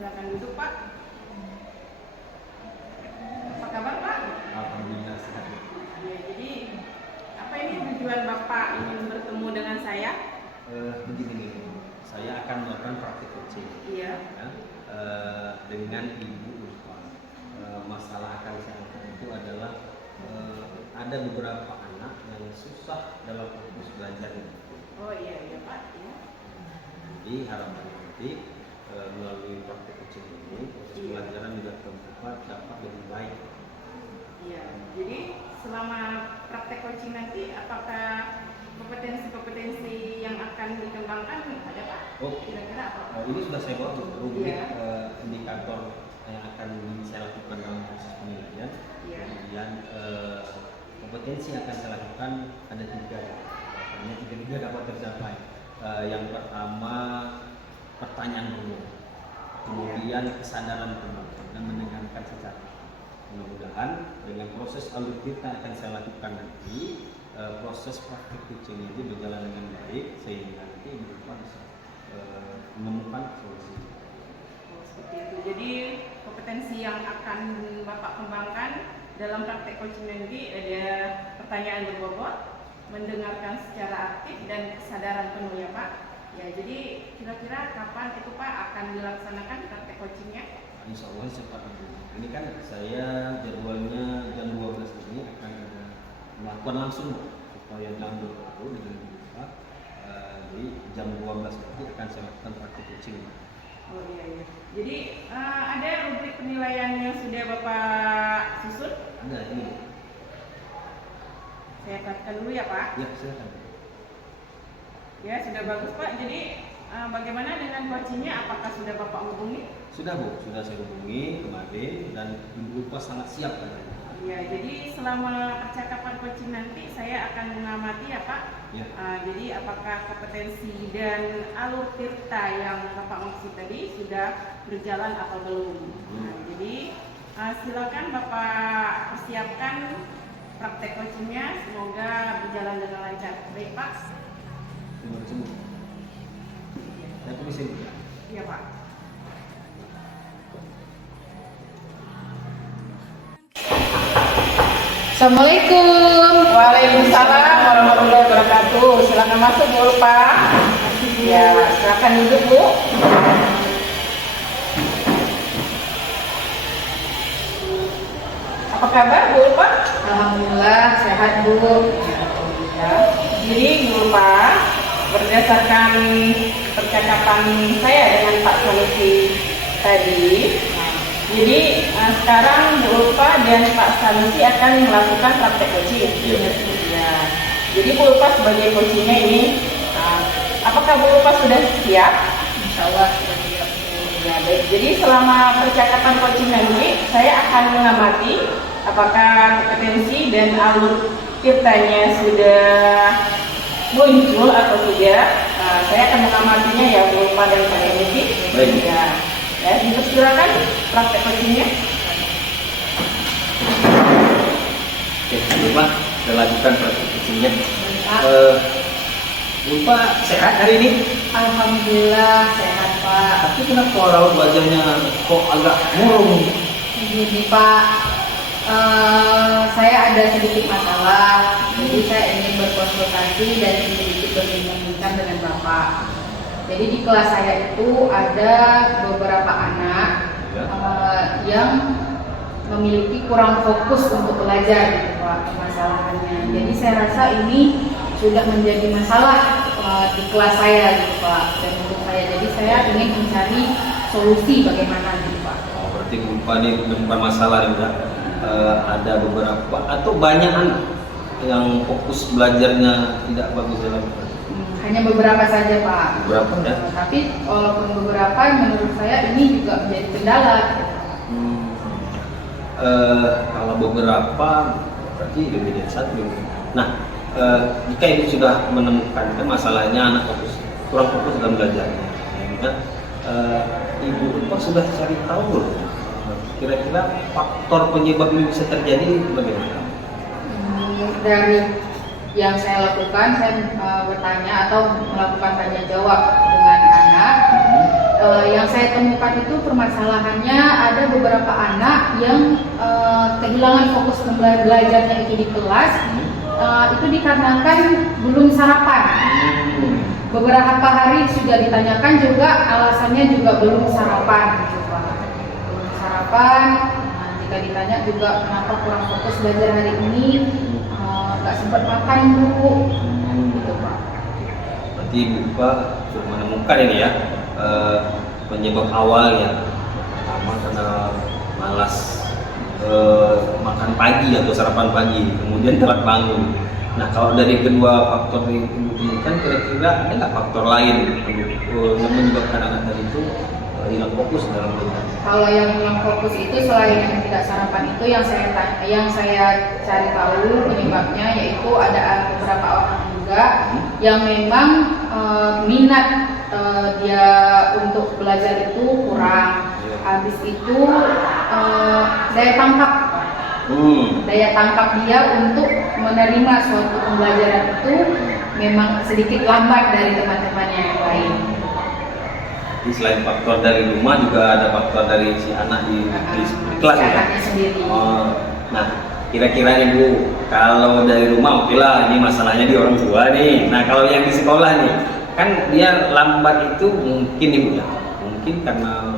Silakan duduk Pak. Apa kabar Pak? Alhamdulillah sehat. Ya, jadi apa ini tujuan Bapak ingin bertemu dengan saya? Begini nih, saya akan melakukan praktik coaching. Iya. Ya, dengan Ibu Ulfa. Masalah akan saya angkat itu adalah ada beberapa anak yang susah dalam fokus belajar. Oh iya Pak. Ya. Jadi harapan nanti melalui praktik coaching ini proses pelajaran juga tempat dapat lebih baik. Iya. Jadi selama praktek coaching nanti apakah kompetensi-kompetensi yang akan dikembangkan ada Pak? Oh, Kira-kira apa? ini sudah saya bawa rubrik Iya. indikator yang akan saya lakukan dalam proses penilaian. Iya. Kemudian kompetensi yang akan saya lakukan ada tiga, hanya tiga dapat tercapai. Yang pertama pertanyaan penuh, kemudian kesadaran penuh dan mendengarkan secara. Mudah-mudahan dengan proses alur kita akan saya lakukan nanti proses praktik coaching ini berjalan dengan baik sehingga nanti Bapak bisa menemukan solusi. Oh, seperti itu. Jadi kompetensi yang akan Bapak kembangkan dalam praktek coaching nanti ada pertanyaan berbobot, mendengarkan secara aktif dan kesadaran penuh ya Pak. Ya, jadi kira-kira kapan itu Pak akan dilaksanakan praktek coachingnya? Insya Allah cepat. Ini kan saya jadwalnya jam 12 ini akan melakukan langsung supaya jam 20 dengan Bapak. Jadi jam 12 nanti akan saya lakukan praktik coaching. Oh iya. Jadi ada rubrik penilaian yang sudah Bapak susun? Ada ini. Saya katakan dulu ya Pak. Ya, silakan. Ya, sudah bagus Pak. Jadi bagaimana dengan coachingnya? Apakah sudah Bapak hubungi? Sudah Bu, sudah saya hubungi kemarin dan Ibu Ulfa sangat siap katanya. Ya, jadi selama percakapan coaching nanti saya akan mengamati ya Pak. Ya. Jadi apakah kompetensi dan alur tirta yang Bapak maksud tadi sudah berjalan atau belum? Jadi silakan Bapak persiapkan praktek coachingnya, semoga berjalan dengan lancar. Baik Pak. Terima kasih Bu. Saya permisi Bu. Iya Pak. Assalamualaikum. Waalaikumsalam warahmatullahi wabarakatuh. Silakan masuk Bu Pak. Ya, silakan duduk Bu. Apa kabar Bu Pak? Alhamdulillah sehat Bu. Ya. Jadi Bu Pak, berdasarkan percakapan saya dengan Pak Sanusi tadi, jadi sekarang Bu Ulfa dan Pak Sanusi akan melakukan praktek coaching. Ya. Jadi Bu Ulfa sebagai coachingnya ini, apakah Bu Ulfa sudah siap? Insya Allah sudah siap. Ya, baik. Jadi selama percakapan coaching nanti, saya akan mengamati apakah kompetensi dan alur tirtanya sudah muncul atau tidak. Saya akan mengamatinya ya Bu Ulfa dan Pak Sanusi. Baik. Ya, dipersilakan praktek coachingnya. Oke, Ulfa, kita lakukan praktik coachingnya. Ulfa sehat hari ini? Alhamdulillah sehat Pak. Tapi kenapa raut wajahnya kok agak murung? Begini Pak, saya ada sedikit masalah, jadi saya ingin berkonsultasi dan sedikit berbincang-bincang dengan Bapak. Jadi di kelas saya itu ada beberapa anak Ya. yang memiliki kurang fokus untuk belajar gitu Pak, permasalahannya. Jadi saya rasa ini sudah menjadi masalah di kelas saya gitu Pak, dan untuk saya. Jadi saya ingin mencari solusi bagaimana gitu Pak. Oh, berarti Ulfa ini bukan masalah juga. Ada beberapa atau banyak anak yang fokus belajarnya tidak bagus dalam Hanya beberapa saja Pak. beberapa ya? Tapi walaupun beberapa, menurut saya ini juga menjadi kendala. Kalau beberapa berarti lebih dari satu. Nah, jika ibu sudah menemukan kan masalahnya anak kurang fokus dalam belajarnya, ya, ibu Ulfa sudah cari tahu loh, kira-kira faktor penyebab ini bisa terjadi bagaimana? Dari yang saya lakukan, saya bertanya atau melakukan tanya jawab dengan anak. Yang saya temukan itu permasalahannya ada beberapa anak yang kehilangan fokus belajarnya itu di kelas, itu dikarenakan belum sarapan. Beberapa hari sudah ditanyakan juga alasannya juga belum sarapan gitu Pak. Belum sarapan. Nah, jika ditanya juga kenapa kurang fokus belajar hari ini, nggak sempat makan dulu gitu Pak. Berarti Ibu Pak sudah menemukan ini ya penyebab awalnya. Pertama karena malas makan pagi atau sarapan pagi, kemudian telat bangun. Nah, kalau dari kedua faktor yang ditemukan, kira-kira ada nggak faktor lain yang menyebabkan anak tadi itu hilang fokus dalam belajar? Kalau yang hilang fokus itu selain yang tidak sarapan itu yang saya cari tahu penyebabnya, yaitu ada beberapa orang juga yang memang minat dia untuk belajar itu kurang. Habis itu daya tangkap dia untuk menerima suatu pembelajaran itu memang sedikit lambat dari teman-temannya yang lain. Jadi selain faktor dari rumah juga ada faktor dari si anak di kelas ya? Anaknya sendiri. Nah, kira-kira nih Bu, kalau dari rumah oke lah, ini masalahnya di orang tua nih. Nah, kalau yang di sekolah nih, kan dia lambat itu mungkin Ibu ya, mungkin karena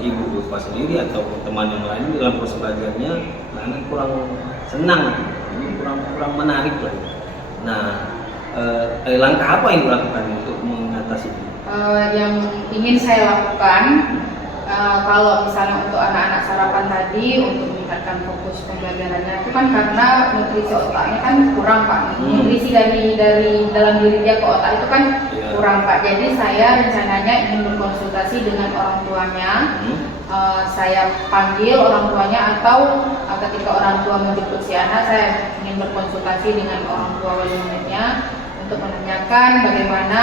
ibu lupa sendiri atau teman yang lain dalam proses belajarnya, nah ini kurang senang, ini kurang menarik lah. Nah, langkah apa yang dilakukan untuk mengatasi itu? Yang ingin saya lakukan, kalau misalnya untuk anak-anak sarapan tadi untuk meningkatkan fokus pembelajarannya itu kan karena nutrisi otaknya kan kurang Pak. Nutrisi dari dalam diri dia ke otak itu kan kurang Pak. Jadi saya rencananya ingin berkonsultasi dengan orang tuanya. Saya panggil orang tuanya atau ketika orang tua menjemput si anak, saya ingin berkonsultasi dengan orang tua wali muridnya untuk menanyakan bagaimana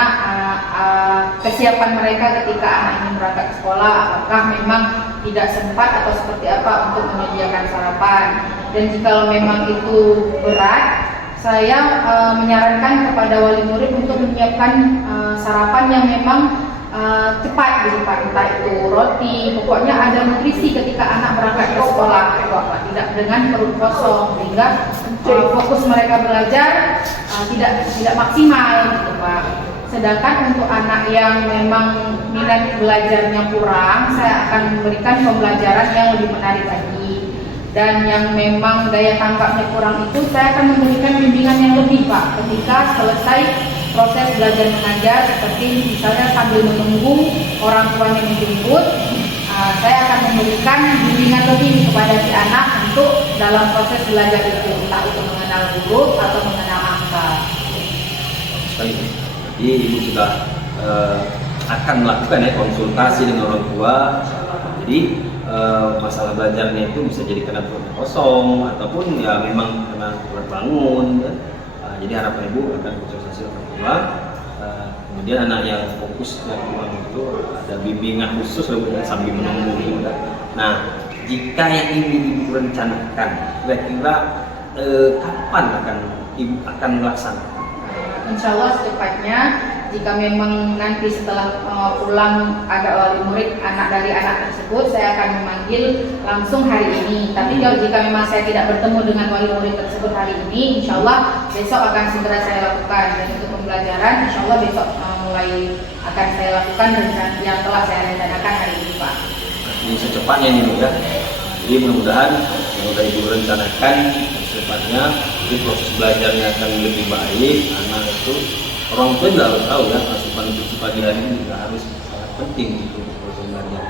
kesiapan mereka ketika anak ingin berangkat ke sekolah, apakah memang tidak sempat atau seperti apa untuk menyediakan sarapan. Dan jika memang itu berat, saya menyarankan kepada wali murid untuk menyiapkan sarapan yang memang cepat gitu Pak, entah itu roti, pokoknya ada nutrisi ketika anak berangkat ke sekolah gitu Pak, tidak dengan perut kosong, sehingga fokus mereka belajar tidak maksimal gitu Pak. Sedangkan untuk anak yang memang minat belajarnya kurang, saya akan memberikan pembelajaran yang lebih menarik lagi. Dan yang memang daya tangkapnya kurang itu, saya akan memberikan bimbingan yang lebih Pak, ketika selesai proses belajar mengajar, seperti misalnya sambil menunggu orang tuanya menjemput, saya akan memberikan bimbingan lebih kepada si anak untuk dalam proses belajar itu, entah itu mengenal huruf atau mengenal angka. Baik, jadi Ibu sudah akan melakukan ya konsultasi dengan orang tua. Jadi masalah belajarnya itu bisa jadi karena perut kosong ataupun ya memang karena telat bangun ya. Jadi harapan Ibu akan konsultasi orang tua, kemudian anak yang fokus dan kurang itu ada bimbingan khusus sambil menunggu gitu. Nah, jika yang ini Ibu rencanakan, kira-kira kapan Ibu akan melaksanakan? Insya Allah secepatnya, jika memang nanti setelah pulang ada wali murid anak dari anak tersebut, saya akan memanggil langsung hari ini. Tapi kalau jika memang saya tidak bertemu dengan wali murid tersebut hari ini, insya Allah besok akan segera saya lakukan. Dan untuk pembelajaran, insya Allah besok mulai akan saya lakukan yang telah saya rencanakan hari ini Pak. Ini secepatnya nih Bu ya. Jadi mudah-mudahan yang sudah Ibu rencanakan secepatnya, jadi proses belajarnya akan lebih baik. Anak itu orang tua juga harus tahu ya, asupan nutrisi pagi hari ini juga harus sangat penting untuk proses belajarnya.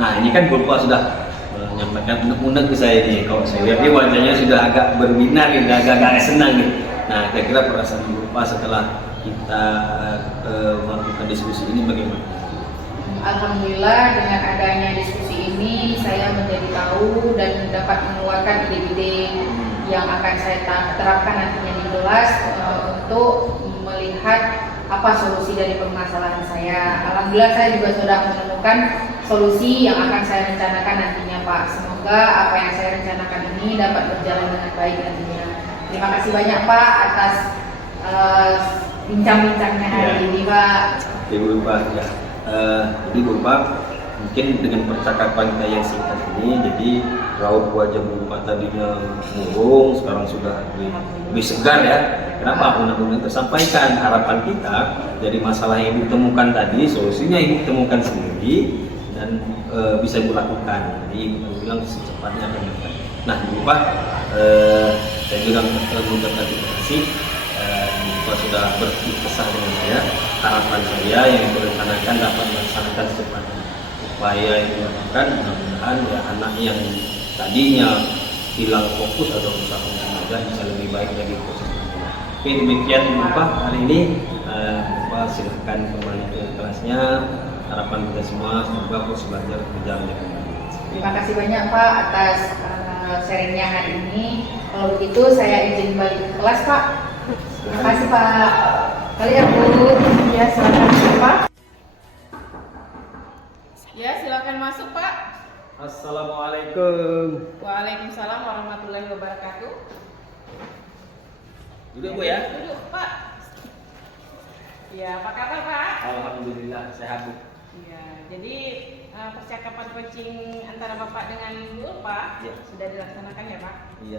Nah, ini kan Bapak sudah menyampaikan unek-unek ke saya nih. Kalau saya lihat dia wajahnya sudah agak berbinar nih, agak senang nih. Nah, kira-kira perasaan Bapak setelah kita melakukan diskusi ini bagaimana? Alhamdulillah, dengan adanya diskusi ini saya menjadi tahu dan dapat mengeluarkan ide-ide yang akan saya terapkan nantinya di kelas untuk melihat apa solusi dari permasalahan saya. Alhamdulillah saya juga sudah menemukan solusi yang akan saya rencanakan nantinya Pak. Semoga apa yang saya rencanakan ini dapat berjalan dengan baik nantinya. Terima kasih banyak Pak atas bincang-bincangnya hari ini Pak. Ibu Bapak ya. Jadi Bapak mungkin dengan percakapan kita yang singkat ini, jadi raut wajah Bu Ulfa tadinya murung, sekarang sudah lebih segar ya. Kenapa? Undang-undang tersampaikan. Harapan kita dari masalah yang Ibu temukan tadi, solusinya Ibu temukan sendiri dan bisa Ibu lakukan. Jadi Ibu bilang secepatnya akan dilakukan. Nah, Bu Ulfa, saya juga mengucapkan terima kasih. Bu Ulfa sudah berkisah dengan saya. Harapan saya yang direncanakan dapat melaksanakan secepatnya. Upaya yang dilakukan, mudah-mudahan ya anak yang tadinya hilang fokus atau rusak mengajar bisa lebih baik lagi fokusnya. Oke, demikian Bu Ulfa hari ini. Bu Ulfa silahkan kembali ke kelasnya. Harapan kita semua semoga proses belajar berjalan dengan baik. Terima kasih banyak Pak atas sharingnya hari ini. Kalau begitu saya izin balik ke kelas Pak. Terima kasih Pak. Kalian Bu. Ya, silakan masuk, Pak. Ya, silakan masuk, Pak. Assalamualaikum. Waalaikumsalam warahmatullahi wabarakatuh. Duduk Bu ya. Duduk, Pak. Ya, apa kabar, Pak? Alhamdulillah sehat Bu. Ya, jadi percakapan coaching antara Bapak dengan Bu Ulfa Ya. sudah dilaksanakan ya, Pak? Iya.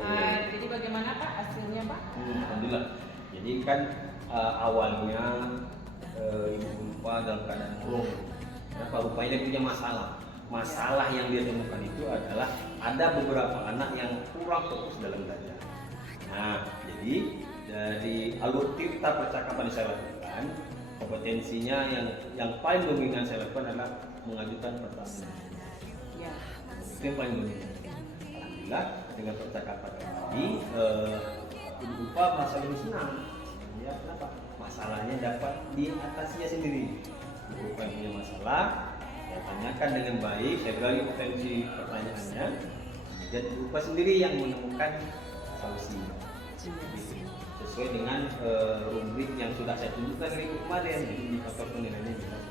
Jadi bagaimana, Pak, hasilnya, Pak? Alhamdulillah. Jadi kan awalnya Ibu Ulfa dalam keadaan murung. Kenapa? Rupanya dia punya masalah. Masalah yang dia temukan itu adalah ada beberapa anak yang kurang fokus dalam belajar. Nah, jadi dari alur tirta percakapan yang saya lakukan, kompetensinya yang paling dominan saya lakukan adalah mengajukan pertanyaan. Ya. Itu yang paling dominan. Alhamdulillah dengan percakapan tadi, Ibu Ulfa merasa lebih senang. Ya, kenapa? Masalahnya dapat diatasinya sendiri. Ibu Ulfa yang punya masalah, saya tanyakan dengan baik, saya gali potensi pertanyaannya, dan Ibu Ulfa sendiri yang menemukan solusi. Gitu. Sesuai dengan rubrik yang sudah saya tunjukkan minggu kemarin, jadi indikator penilaiannya jelas.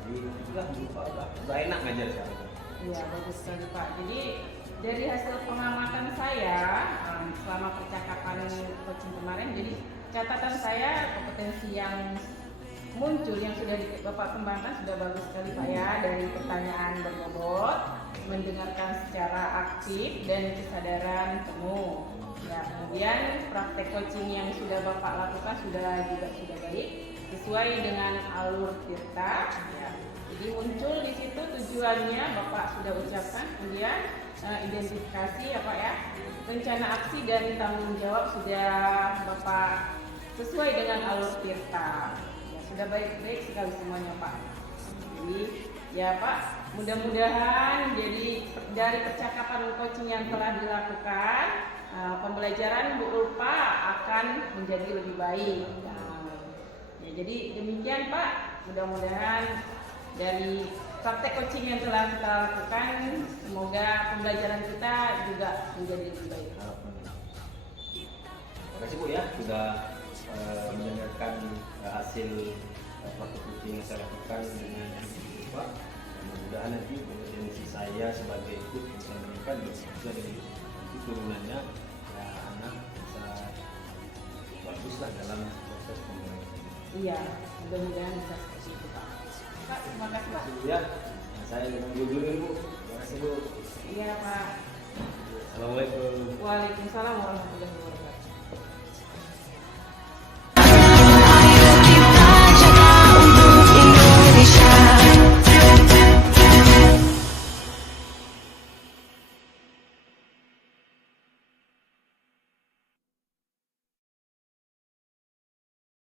Jadi itulah Bu Ulfa udah enak ngajar sekarang. Iya, bagus sekali, Pak. Jadi dari hasil pengamatan saya selama percakapan coaching kemarin, jadi catatan saya kompetensi yang muncul yang sudah Bapak kembangkan sudah bagus sekali, Pak ya. Dari pertanyaan berbobot, mendengarkan secara aktif dan kesadaran penuh. Ya, kemudian praktek coaching yang sudah Bapak lakukan sudah baik sesuai dengan alur tirta. Ya. Jadi muncul di situ tujuannya Bapak sudah ucapkan, kemudian identifikasi apa ya, rencana aksi dan tanggung jawab sudah Bapak sesuai dengan alur tirta. Ya, sudah baik-baik sekali semuanya, Pak. Jadi ya Pak, mudah-mudahan jadi dari percakapan coaching yang telah dilakukan, pembelajaran Bu Ulfa akan menjadi lebih baik. Ya, jadi demikian Pak, mudah-mudahan dari praktek coaching yang telah kita lakukan, semoga pembelajaran kita juga menjadi lebih baik. Terima kasih Bu ya, sudah mendengarkan hasil praktek coaching yang saya lakukan dengan Ibu Ulfa. Mudah-mudahan nanti kompetensi saya sebagai ikut bisa meningkat juga dari turunannya, ya anak bisa baguslah dalam proses pembelajaran. Iya, mudah-mudahan bisa seperti itu Pak. Pak, terima kasih Pak. Ya, nah, saya dengan dulu Bu. Terima kasih Bu. Iya Pak. Assalamualaikum. Waalaikumsalam warahmatullahi wabarakatuh.